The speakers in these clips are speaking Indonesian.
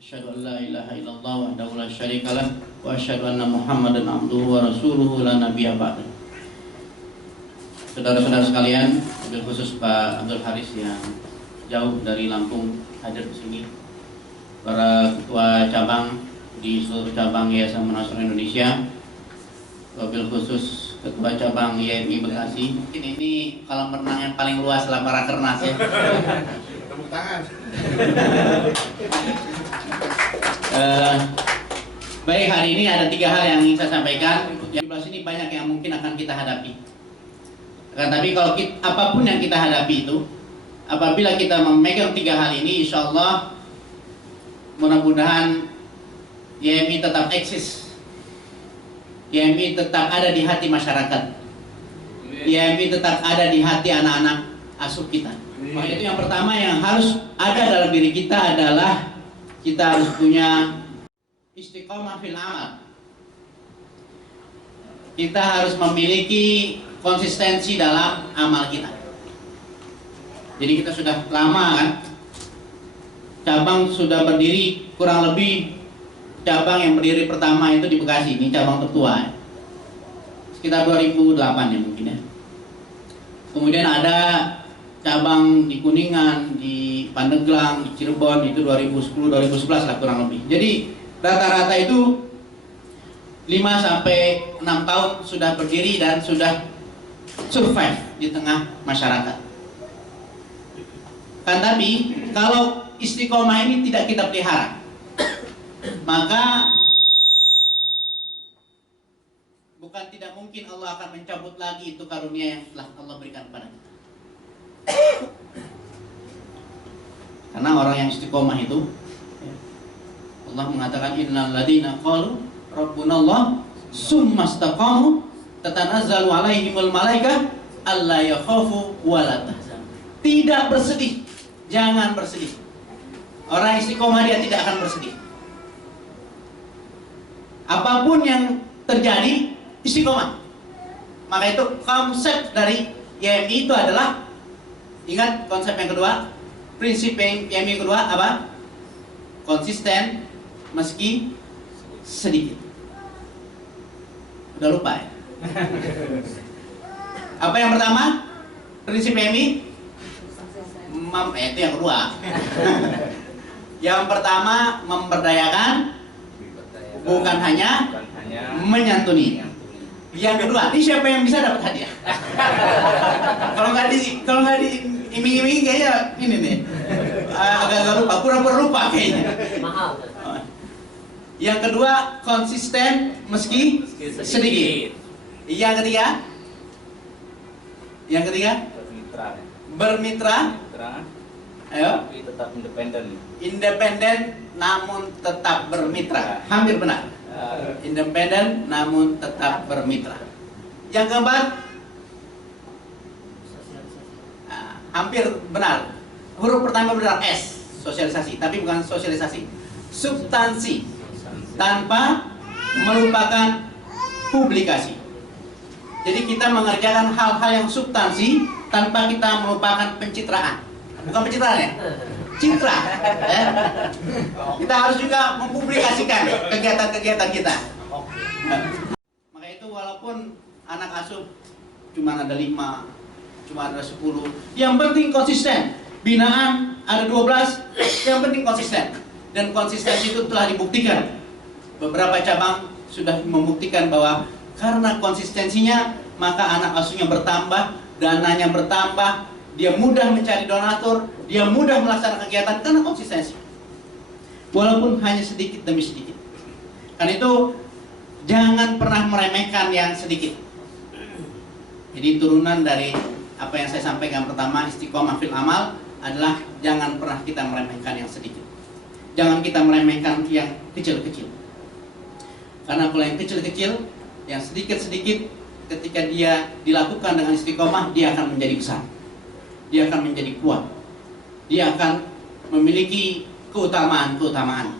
Asyhadu an la ilaha illallah wahdahu la syarikalah wa asyhadu anna Muhammadan abduhu wa rasuluhu la nabiyya ba'da. Saudara-saudara sekalian, wabil khusus Pak Abdul Haris yang jauh dari Lampung hadir di sini, para ketua cabang di seluruh cabang Yayasan Munasir Indonesia, wabil khusus ketua cabang YMI Bekasi. Mungkin ini kolam renang yang paling luas lah para kernas ya. Tepuk tangan. Baik, hari ini ada 3 hal yang ingin saya sampaikan. Yang di sini banyak yang mungkin akan kita hadapi. Tapi kalau apapun yang kita hadapi itu, apabila kita memegang 3 hal ini, insya Allah mudah-mudahan YMI tetap eksis. YMI tetap ada di hati masyarakat. YMI tetap ada di hati anak-anak asuh kita. Maka itu yang pertama yang harus ada dalam diri kita adalah kita harus punya istiqomah fil amal. Kita harus memiliki konsistensi dalam amal kita. Jadi kita sudah lama kan, cabang sudah berdiri kurang lebih, cabang yang berdiri pertama itu di Bekasi, ini cabang tertua ya. Sekitar 2008 ya mungkin ya. Kemudian ada cabang di Kuningan, di Pandeglang, di Cirebon itu 2010-2011 lah kurang lebih. Jadi rata-rata itu 5-6 tahun sudah berdiri dan sudah survive di tengah masyarakat. Kan tapi kalau istiqomah ini tidak kita pelihara, maka bukan tidak mungkin Allah akan mencabut lagi itu karunia yang telah Allah berikan kepada kita. Karena orang yang istiqomah itu, Allah mengatakan innal ladzina qalu rabbunallah summa istaqamu tatanazzalu alaihimul malaikah alla yakhafu wa la tahzanu. Tidak bersedih, jangan bersedih. Orang istiqomah dia tidak akan bersedih. Apapun yang terjadi, istiqomah. Maka itu konsep dari YMI itu adalah, ingat konsep yang kedua, prinsip YMI yang kedua apa? Konsisten meski sedikit. Udah lupa ya? Apa yang pertama? Prinsip YMI? Itu yang kedua. Yang pertama memberdayakan, bukan hanya menyantuni. Yang kedua, ini siapa yang bisa dapat hadiah? Kalau nggak diiming-imingi kayaknya ini nih agak lupa, pura-pura lupa kayaknya. Mahal. Yang kedua, konsisten meski sedikit. Yang ketiga, bermitra. Ayo. Tapi tetap independen. Independen namun tetap bermitra. Hampir benar. Independen namun tetap bermitra. Yang keempat, hampir benar. Huruf pertama benar, S, sosialisasi, tapi bukan sosialisasi, substansi, tanpa melupakan publikasi. Jadi kita mengerjakan hal-hal yang substansi tanpa kita melupakan pencitraan. Bukan pencitraan ya? Citra. Kita harus juga mempublikasikan kegiatan-kegiatan kita. Maka itu walaupun anak asuh cuma ada 5, cuma ada 10, yang penting konsisten. Binaan ada 12, yang penting konsisten. Dan konsistensi itu telah dibuktikan. Beberapa cabang sudah membuktikan bahwa karena konsistensinya maka anak asuhnya bertambah, dananya bertambah, dia mudah mencari donatur, dia mudah melaksanakan kegiatan karena konsistensi. Walaupun hanya sedikit demi sedikit. Karena itu jangan pernah meremehkan yang sedikit. Jadi turunan dari apa yang saya sampaikan pertama, istiqomah fil amal adalah jangan pernah kita meremehkan yang sedikit. Jangan kita meremehkan yang kecil-kecil. Karena kalau yang kecil-kecil, yang sedikit-sedikit, ketika dia dilakukan dengan istiqomah, dia akan menjadi besar. Dia akan menjadi kuat. Dia akan memiliki keutamaan-keutamaan.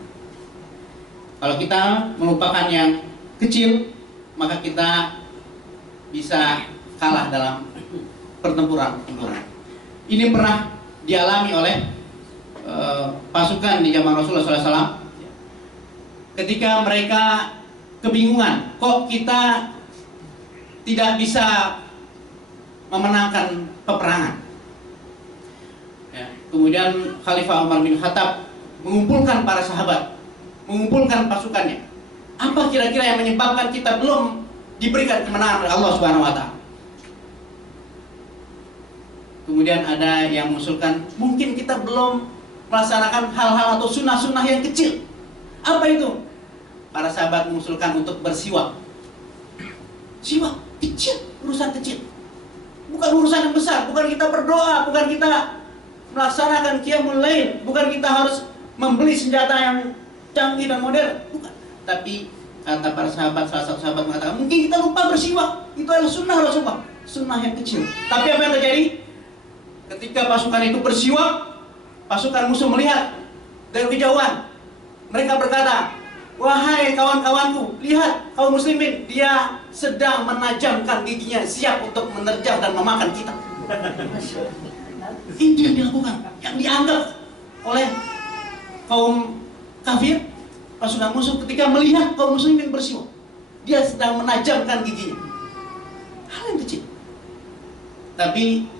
Kalau kita melupakan yang kecil, maka kita bisa kalah dalam pertempuran. Ini pernah dialami oleh pasukan di zaman Rasulullah SAW ketika mereka kebingungan, kok kita tidak bisa memenangkan peperangan. Ya, kemudian Khalifah Umar bin Khattab mengumpulkan para sahabat, mengumpulkan pasukannya. Apa kira-kira yang menyebabkan kita belum diberikan kemenangan oleh Allah Subhanahu wa Ta'ala? Kemudian ada yang mengusulkan, mungkin kita belum melaksanakan hal-hal atau sunnah-sunnah yang kecil. Apa itu? Para sahabat mengusulkan untuk bersiwak. Siwak kecil, urusan kecil, bukan urusan yang besar. Bukan kita berdoa, bukan kita melaksanakan qiyamul lail, bukan kita harus membeli senjata yang canggih dan modern, bukan. Tapi kata para sahabat, salah satu sahabat mengatakan, mungkin kita lupa bersiwak. Itu adalah sunnah Rasulullah, sunnah yang kecil. Tapi apa yang terjadi? Ketika pasukan itu bersiwak, pasukan musuh melihat dari kejauhan. Mereka berkata, wahai kawan-kawanku, lihat kaum muslimin, dia sedang menajamkan giginya, siap untuk menerjang dan memakan kita. Itu yang dilakukan, yang dianggap oleh kaum kafir, pasukan musuh ketika melihat kaum muslimin bersiwak. Dia sedang menajamkan giginya. Hal yang kecil, tapi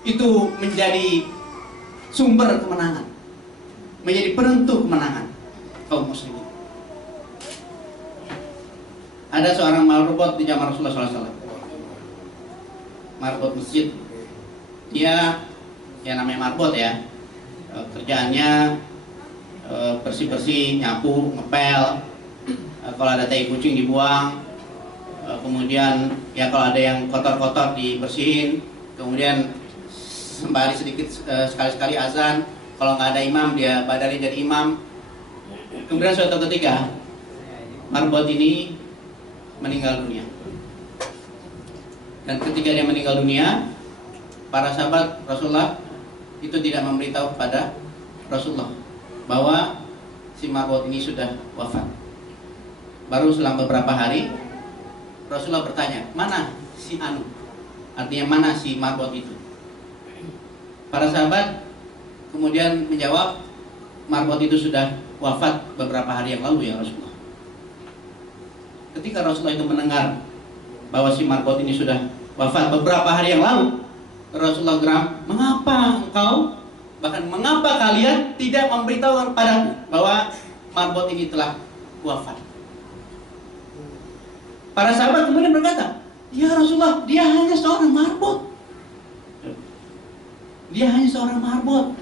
itu menjadi sumber kemenangan, menjadi penentu kemenangan kaum muslimin. Ada seorang marbot di zaman Rasulullah SAW, marbot masjid. Dia, ya namanya marbot ya, kerjaannya bersih-bersih, nyapu, ngepel. Kalau ada tai kucing dibuang. Kemudian ya kalau ada yang kotor-kotor dibersihin. Kemudian sembari sedikit sekali-sekali azan. Kalau nggak ada imam, dia badari jadi imam. Kemudian suatu ketika marbot ini meninggal dunia. Dan ketika dia meninggal dunia, para sahabat Rasulullah itu tidak memberitahu kepada Rasulullah bahwa si marbot ini sudah wafat. Baru selang beberapa hari Rasulullah bertanya, mana si Anu? Artinya mana si marbot itu? Para sahabat kemudian menjawab, marbot itu sudah wafat beberapa hari yang lalu ya Rasulullah. Ketika Rasulullah itu mendengar bahwa si marbot ini sudah wafat beberapa hari yang lalu, Rasulullah geram, mengapa engkau, bahkan mengapa kalian tidak memberitahu kepadaku bahwa marbot ini telah wafat? Para sahabat kemudian berkata, ya Rasulullah, dia hanya seorang marbot. Dia hanya seorang marbot.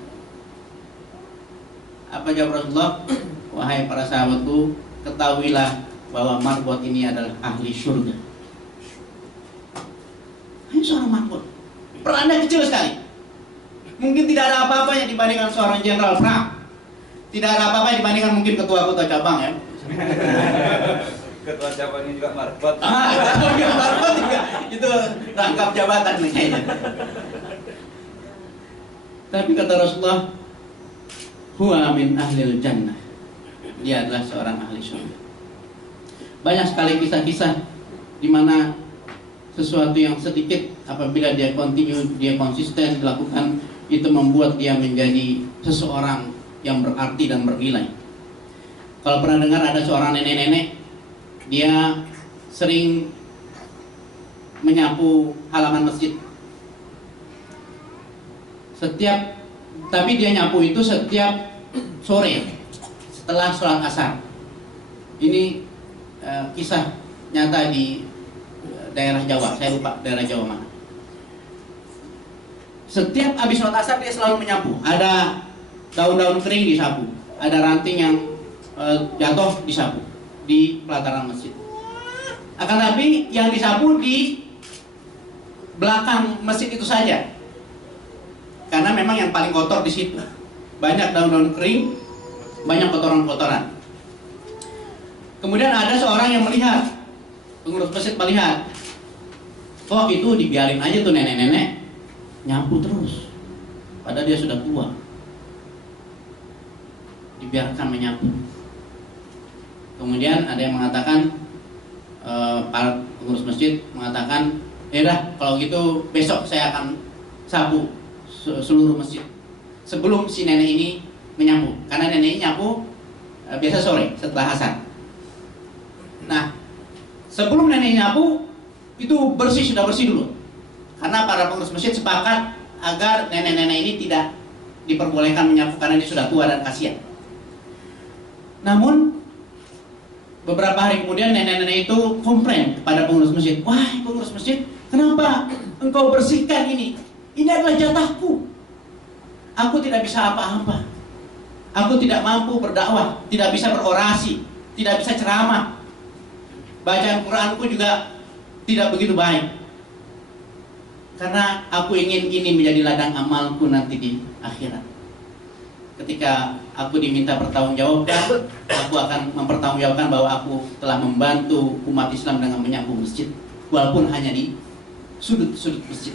Apa jawab Rasulullah? Wahai para sahabatku, ketahuilah bahwa marbot ini adalah ahli surga. Hanya seorang marbot. Perannya kecil sekali. Mungkin tidak ada apa-apanya dibandingkan seorang jenderal perang. Tidak ada apa-apa dibandingkan mungkin ketua-ketua cabang ya. Ketua cabangnya juga marbot. Ketua juga marbot juga. Itu rangkap jabatan kayaknya. Tapi kata Rasulullah, huwa min ahlil jannah. Dia adalah seorang ahli surga. Banyak sekali kisah-kisah di mana sesuatu yang sedikit apabila dia continue, dia konsisten dilakukan, itu membuat dia menjadi seseorang yang berarti dan bernilai. Kalau pernah dengar ada seorang nenek-nenek, dia sering menyapu halaman masjid. Tapi dia nyapu itu setiap sore setelah sholat asar. Ini kisah nyata di daerah Jawa, saya lupa daerah Jawa mana. Setiap habis sholat asar dia selalu menyapu. Ada daun-daun kering disapu, ada ranting yang jatuh disapu di pelataran masjid. Akan tapi yang disapu di belakang masjid itu saja, karena memang yang paling kotor di situ. Banyak daun-daun kering, banyak kotoran-kotoran. Kemudian ada seorang yang melihat, pengurus masjid melihat, kok itu dibiarin aja tuh nenek-nenek nyapu terus, padahal dia sudah tua, dibiarkan menyapu. Kemudian ada yang mengatakan, para pengurus masjid mengatakan, dah kalau gitu besok saya akan sapu seluruh masjid sebelum si nenek ini menyapu, karena nenek ini nyapu biasa sore setelah asar. Nah, sebelum nenek nyapu itu sudah bersih dulu. Karena para pengurus masjid sepakat agar nenek-nenek ini tidak diperbolehkan menyapu karena dia sudah tua dan kasihan. Namun beberapa hari kemudian nenek-nenek itu komplain kepada pengurus masjid. Wah, pengurus masjid, kenapa engkau bersihkan ini? Ini adalah jatahku. Aku tidak bisa apa-apa. Aku tidak mampu berdakwah, tidak bisa berorasi, tidak bisa ceramah. Bacaan Quranku juga tidak begitu baik. Karena aku ingin ini menjadi ladang amalku nanti di akhirat. Ketika aku diminta bertanggungjawabkan, aku akan mempertanggungjawabkan bahwa aku telah membantu umat Islam dengan menyapu masjid, walaupun hanya di sudut-sudut masjid.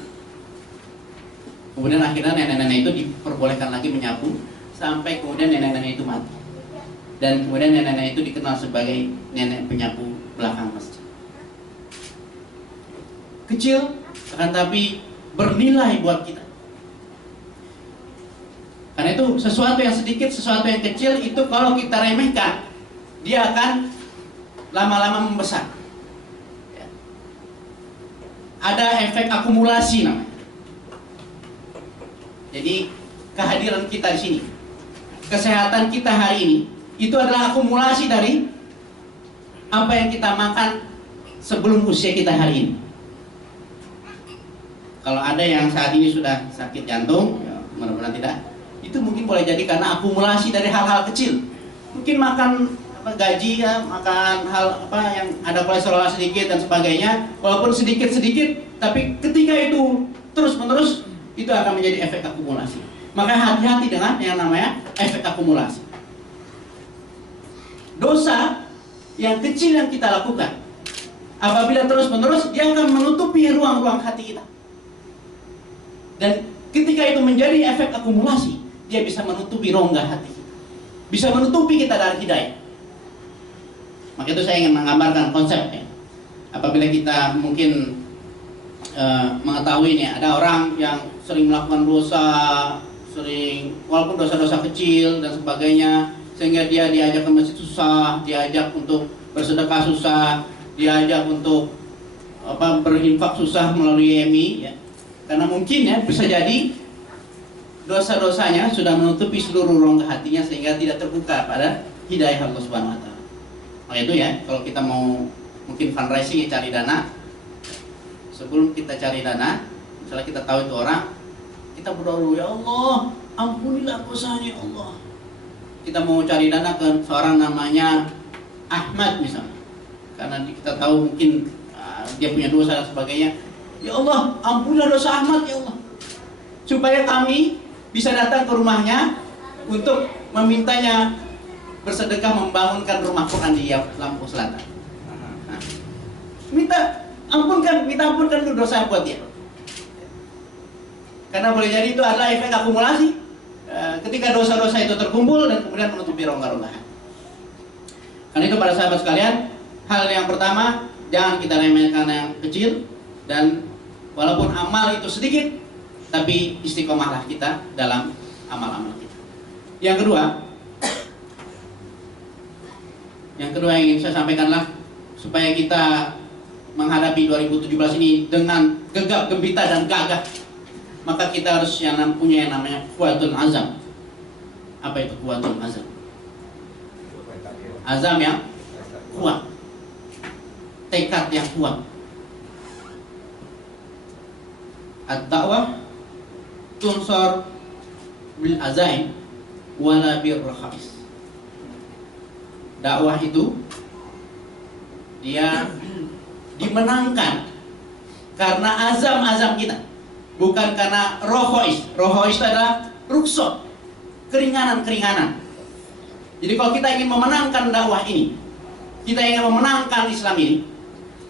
Kemudian akhirnya nenek-nenek itu diperbolehkan lagi menyapu sampai kemudian nenek-nenek itu mati. Dan kemudian nenek-nenek itu dikenal sebagai nenek penyapu belakang masjid. Kecil, akan tapi bernilai buat kita. Karena itu sesuatu yang sedikit, sesuatu yang kecil itu kalau kita remehkan, dia akan lama-lama membesar. Ya. Ada efek akumulasi namanya. Jadi kehadiran kita di sini, kesehatan kita hari ini, itu adalah akumulasi dari apa yang kita makan sebelum usia kita hari ini. Kalau ada yang saat ini sudah sakit jantung, ya, mudah-mudahan tidak, itu mungkin boleh jadi karena akumulasi dari hal-hal kecil. Mungkin makan gaji, ya, makan hal apa yang ada kolesterol sedikit dan sebagainya, walaupun sedikit-sedikit, tapi ketika itu terus-menerus, itu akan menjadi efek akumulasi. Maka hati-hati dengan yang namanya efek akumulasi. Dosa yang kecil yang kita lakukan, apabila terus-menerus, dia akan menutupi ruang-ruang hati kita. Dan ketika itu menjadi efek akumulasi, dia bisa menutupi rongga hati kita, bisa menutupi kita dari hidayah. Maka itu saya ingin menggambarkan konsepnya. Apabila kita mungkin mengetahui nih, ada orang yang sering melakukan dosa, walaupun dosa-dosa kecil dan sebagainya, sehingga dia diajak ke masjid susah, diajak untuk bersedekah susah, diajak untuk berinfak susah melalui YMI, ya. Karena mungkin ya bisa jadi dosa-dosanya sudah menutupi seluruh rongga hatinya sehingga tidak terbuka pada hidayah Allah Subhanahu wa taala. Maka itu ya, kalau kita mau mungkin fundraising, ya, cari dana. Sebelum kita cari dana, misalnya kita tahu itu orang, kita berdoa dulu, ya Allah, ampunilah dosanya ya Allah. Kita mau cari dana ke seorang namanya Ahmad misalnya, karena kita tahu mungkin dia punya dosa dan sebagainya. Ya Allah, ampunilah dosa Ahmad ya Allah, supaya kami bisa datang ke rumahnya untuk memintanya bersedekah membangunkan rumah Quran di Lampung Selatan. Nah, minta ampunkan dulu dosa buat dia. Karena boleh jadi itu adalah efek akumulasi. Ketika dosa-dosa itu terkumpul dan kemudian menutupi rongga-rongga. Karena itu para sahabat sekalian, hal yang pertama, jangan kita remehkan yang kecil, dan walaupun amal itu sedikit, tapi istiqomahlah kita dalam amal-amal kita. Yang kedua yang ingin saya sampaikanlah, supaya kita menghadapi 2017 ini dengan gegap gempita dan gagah, maka kita harus punya yang namanya kuwatul azam. Apa itu kuwatul azam? Azam yang kuat, tekad yang kuat. Ad-da'wah tunsor bil azaim wala bir rakhais. Dakwah itu dia dimenangkan karena azam-azam kita, bukan karena rohois. Rohois itu adalah ruksot, keringanan-keringanan. Jadi kalau kita ingin memenangkan dakwah ini, kita ingin memenangkan Islam ini,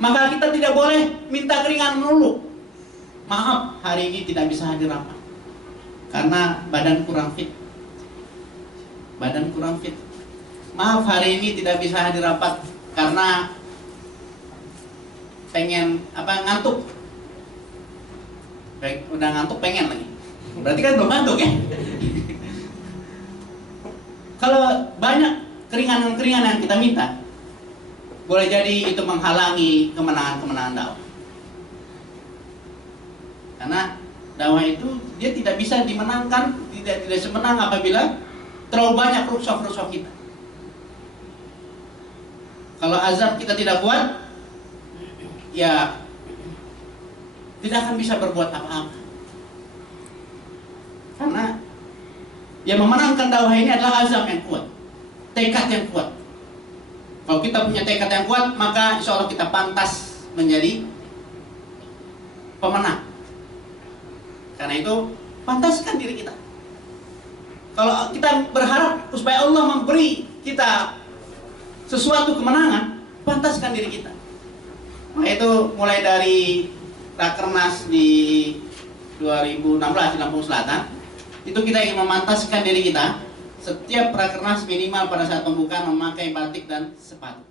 maka kita tidak boleh minta keringanan dulu. Maaf, hari ini tidak bisa hadir rapat karena badan kurang fit. Maaf, hari ini tidak bisa hadir rapat karena pengen ngantuk. Udah ngantuk pengen lagi. Berarti kan belum ngantuk ya. Kalau banyak keringanan-keringanan yang kita minta, boleh jadi itu menghalangi kemenangan-kemenangan dakwah. Karena dakwah itu dia tidak bisa dimenangkan, tidak semenang apabila terlalu banyak rusuh-rusuh kita. Kalau azab kita tidak kuat, ya tidak akan bisa berbuat apa-apa. Karena yang memenangkan dakwah ini adalah azam yang kuat, tekad yang kuat. Kalau kita punya tekad yang kuat, maka insya Allah kita pantas menjadi pemenang. Karena itu, pantaskan diri kita. Kalau kita berharap supaya Allah memberi kita sesuatu kemenangan, pantaskan diri kita. Maka itu mulai dari Rakernas di 2016 di Lampung Selatan, itu kita ingin memantaskan diri kita. Setiap Rakernas minimal pada saat pembukaan memakai batik dan sepatu.